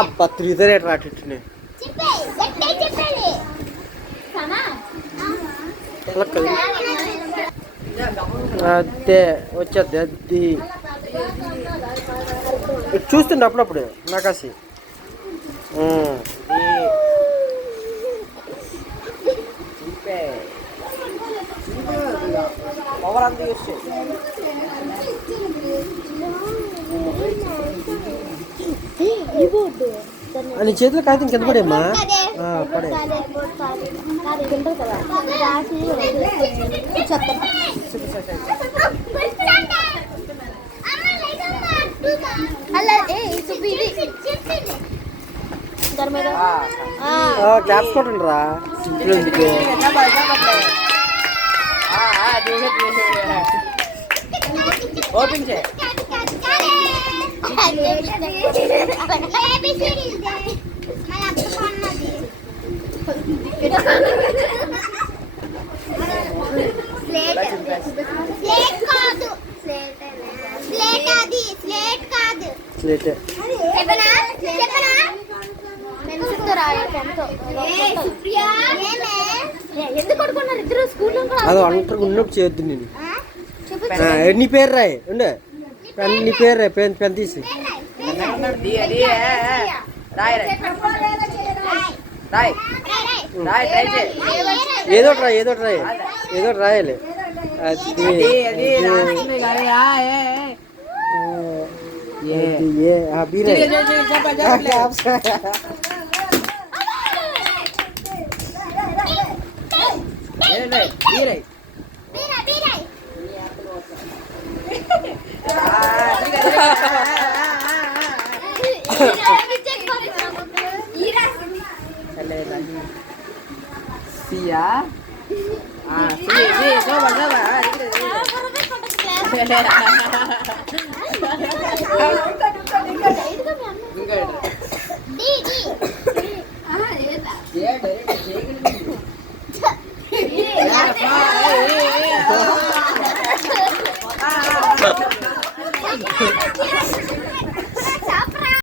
అబ్బా త్రీతరేట్ రాటిట్టునే అదే వచ్చేది అది చూస్తుండే అప్పుడప్పుడు నాకాసి నీ చేతిలో కాగితం కింద పడేమ్మా పడే క్యాప్స్ కొట్టండి రా ఇంట్లో ఓపెన్ చే అది అంటారు ఉన్నప్పుడు చేయొద్దు నేను నీ పేరు రాయి ఉండే నీ పేరు రాయి పెన్ తీసి ఏదో రాయాలి Sia. Coba. Di.